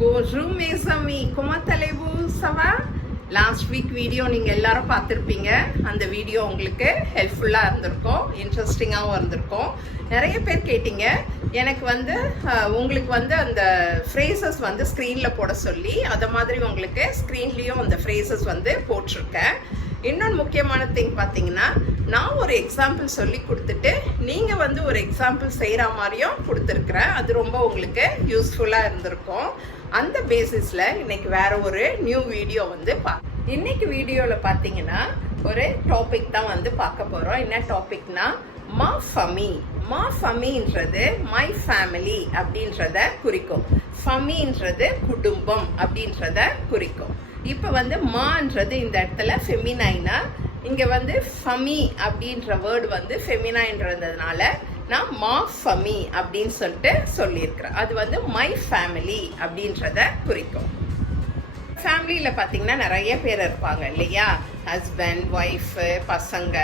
Bonjour mes amis, comment allez-vous? Ça va? Last week video நீங்கள் எல்லாரும் பார்த்துருப்பீங்க. அந்த வீடியோ உங்களுக்கு ஹெல்ப்ஃபுல்லாக இருந்திருக்கும், இன்ட்ரெஸ்டிங்காகவும் இருந்திருக்கும். நிறைய பேர் கேட்டீங்க எனக்கு உங்களுக்கு அந்த ஃப்ரேசஸ் ஸ்க்ரீனில் போட சொல்லி, அதை மாதிரி உங்களுக்கு ஸ்க்ரீன்லேயும் அந்த ஃப்ரேசஸ் போட்டிருக்கேன். இன்னொன்று முக்கியமான திங் பார்த்தீங்கன்னா, நான் ஒரு எக்ஸாம்பிள் சொல்லி கொடுத்துட்டு நீங்கள் ஒரு எக்ஸாம்பிள் செய்கிற மாதிரியும் கொடுத்துருக்குறேன். அது ரொம்ப உங்களுக்கு யூஸ்ஃபுல்லாக இருந்திருக்கும். அந்த பேசிஸில் இன்னைக்கு வேற ஒரு நியூ வீடியோ இன்னைக்கு வீடியோவில் பார்த்தீங்கன்னா ஒரு டாபிக் தான் பார்க்க போகிறோம். என்ன டாபிக்னா மா ஃபமின்றது மை ஃபேமிலி அப்படின்றத குறிக்கும். ஃபமின்றது குடும்பம் அப்படின்றத குறிக்கும். இப்போ மான்றது இந்த இடத்துல ஃபெமினைனா, இங்கே ஃபமி அப்படின்ற வேர்டு ஃபெமினைன்றதுனால நான் மா ஃபமி அப்படின்னு சொல்லியிருக்கிறேன். அது மை ஃபேமிலி அப்படின்றத குறிக்கும். ஃபேமிலியில் பார்த்தீங்கன்னா நிறைய பேர் இருப்பாங்க இல்லையா? ஹஸ்பண்ட், ஒய்ஃபு, பசங்க,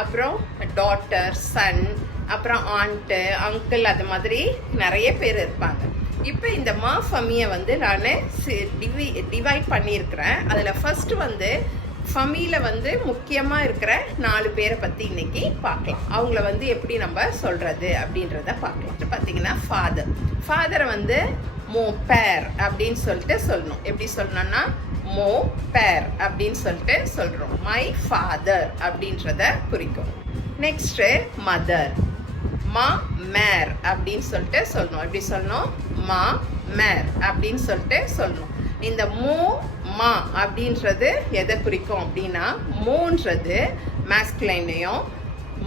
அப்புறம் டாட்டர், சன், அப்புறம் ஆண்ட்டு, அங்கிள், அது மாதிரி நிறைய பேர் இருப்பாங்க. இப்போ இந்த மா ஃபமியை நான் டிவைட் பண்ணியிருக்கிறேன். அதில் ஃபர்ஸ்ட் ஃபமியில் முக்கியமாக இருக்கிற 4 பேரை பற்றி இன்னைக்கு பார்க்கலாம். அவங்கள எப்படி நம்ம சொல்கிறது அப்படின்றத பார்க்கலாம். பார்த்தீங்கன்னா ஃபாதரை மோ பேர் அப்படின்னு சொல்லணும். எப்படி சொல்லணும்னா மோ பேர் அப்படின்னு சொல்கிறோம். மை ஃபாதர் அப்படின்றத குறிக்கும். நெக்ஸ்ட்டு மதர், மா மேர் அப்படின்னு சொல்லணும். எப்படி சொல்லணும்? மா மேர் அப்படின்னு சொல்லணும். இந்த மா அப்படின்றது எதை குறிக்கும் அப்படின்னா, மோன்றது மேஸ்குலைனையும்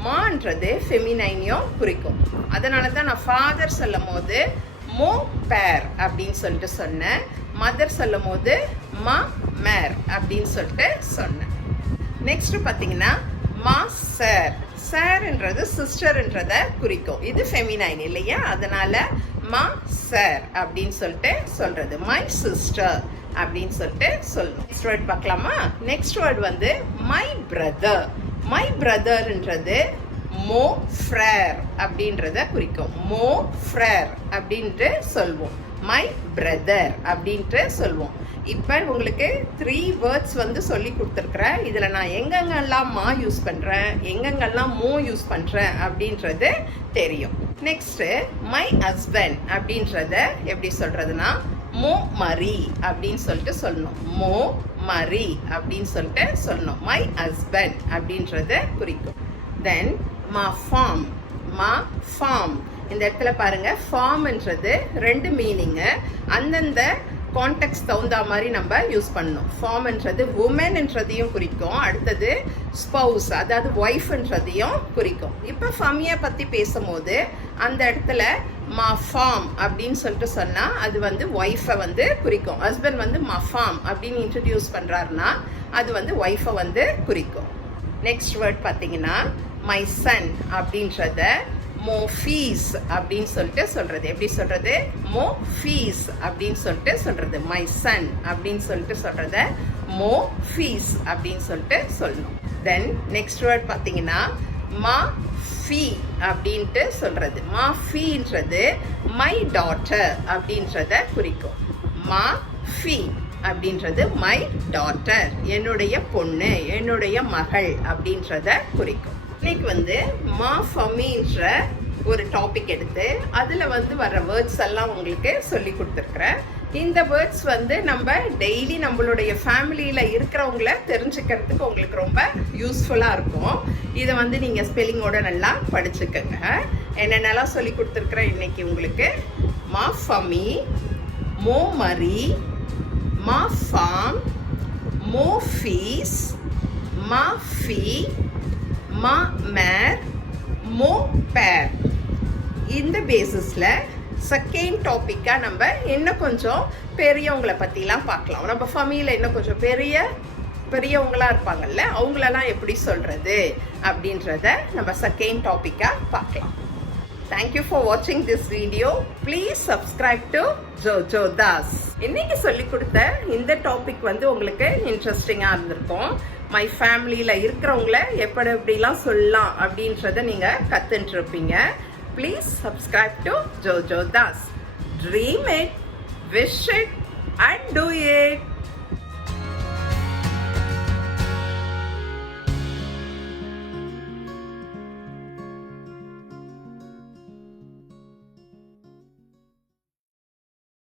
மான்றது ஃபெமினைனையும் குறிக்கும். அதனால தான் நான் ஃபாதர் சொல்லும் போது மோ பேர் அப்படின்னு சொன்னேன். மதர் சொல்லும் போது மா மேர் அப்படின்னு சொன்னேன். நெக்ஸ்ட் பார்த்தீங்கன்னா மா சார். சார்ன்றது சிஸ்டர்ன்றத குறிக்கும். இது ஃபெமினைன் இல்லையா? அதனால மா சார் அப்படின்னு சொல்றது. மை சிஸ்டர் அப்படின்னு சொல்லணும். நெக்ஸ்ட் வேர்ட் பார்க்கலாமா? Next word my brother. My பிரதர்ன்றது மோ ஃப்ரேர் அப்படின்றத குறிக்கும். மோ ஃப்ரேர் அப்படின்ட்டு சொல்வோம். மை பிரதர் அப்படின்ட்டு சொல்வோம். இப்போ உங்களுக்கு 3 வேர்ட்ஸ் சொல்லி கொடுத்துருக்குறேன். இதில் நான் எங்கெங்கெல்லாம் மா யூஸ் பண்ணுறேன், எங்கெங்கெல்லாம் மோ யூஸ் பண்ணுறேன் அப்படின்றது தெரியும். நெக்ஸ்ட்டு மை ஹஸ்பண்ட் அப்படின்றத எப்படி சொல்கிறதுனா மோ மரி அப்படின்னு சொல்லணும். மோ மரி அப்படின்னு சொல்லணும். மை ஹஸ்பண்ட் அப்படின்றத குறிக்கும். தென் மா ஃபார்ம். மா ஃபார்ம் இந்த இடத்துல பாருங்க, ஃபார்ம்ன்றது 2 மீனிங்கு. அந்தந்த கான்டெக்ட் தகுந்த மாதிரி நம்ம யூஸ் பண்ணணும். ஃபார்ம்ன்றது உமன்ன்றதையும் குறிக்கும். அடுத்தது ஸ்பவுஸ், அதாவது ஒய்ஃப்ன்றதையும் குறிக்கும். இப்போ ஃபமியை பற்றி பேசும்போது அந்த இடத்துல மா ஃபார்ம் அப்படின்னு சொன்னால் அது ஒய்ஃபை குறிக்கும். ஹஸ்பண்ட் மா ஃபார்ம் அப்படின்னு இன்ட்ரடியூஸ் பண்ணுறாருன்னா அது ஒய்ஃபை குறிக்கும். நெக்ஸ்ட் வேர்ட் பார்த்தீங்கன்னா மை சன் அப்படின்றத மோ ஃபீஸ் அப்படின்னு சொல்றது. எப்படி சொல்றது? மோ ஃபீஸ் அப்படின்னு சொல்றது. மை சன் அப்படின்னு சொல்றத மோ ஃபீஸ் அப்படின்னு சொல்லணும். தென் நெக்ஸ்ட் வேர்ட் பார்த்தீங்கன்னா மா ஃபீ அப்படின்ட்டு சொல்றது. மா ஃபீன்றது மை டாட்டர் அப்படின்றத குறிக்கும். மா ஃபீ அப்படின்றது மை டாட்டர், என்னுடைய பொண்ணு, என்னுடைய மகள் அப்படின்றத குறிக்கும். இன்னைக்கு மா ஃபமின்ற ஒரு டாபிக் எடுத்து அதில் வர வேர்ட்ஸ் எல்லாம் உங்களுக்கு சொல்லி கொடுத்துருக்குறேன். இந்த வேர்ட்ஸ் நம்ம டெய்லி நம்மளுடைய ஃபேமிலியில் இருக்கிறவங்கள தெரிஞ்சுக்கிறதுக்கு உங்களுக்கு ரொம்ப யூஸ்ஃபுல்லாக இருக்கும். இதை நீங்கள் ஸ்பெல்லிங்கோட நல்லா படிச்சுக்கோங்க. என்னென்னலாம் சொல்லி கொடுத்துருக்குறேன் இன்னைக்கு உங்களுக்கு: மா ஃபமி, மோ மரி, மா ஃபார்ம், மோ ஃபீஸ், மா ஃபீ, மா மேர், மோ பேர். இந்த பேசிஸில் செகண்ட் டாப்பிக்காக நம்ம இன்னும் கொஞ்சம் பெரியவங்களை பற்றிலாம் பார்க்கலாம். நம்ம ஃபேமிலியில் இன்னும் கொஞ்சம் பெரியவங்களாக இருப்பாங்கல்ல, அவங்களெல்லாம் எப்படி சொல்கிறது அப்படின்றத நம்ம செகண்ட் டாப்பிக்காக பார்க்கலாம். Thank you for watching this video. Please subscribe to Jojoe Dasse. இன்னைக்கு சொல்லி கொடுத்த இந்த டாபிக் உங்களுக்கு இன்ட்ரெஸ்டிங்காக இருந்திருக்கும். மை ஃபேமிலியில் இருக்கிறவங்கள எப்படிலாம் சொல்லலாம் அப்படின்றத நீங்கள் கற்றுட்டு இருப்பீங்க. Please subscribe to Jojoe Dasse. Dream it, wish it, and do it.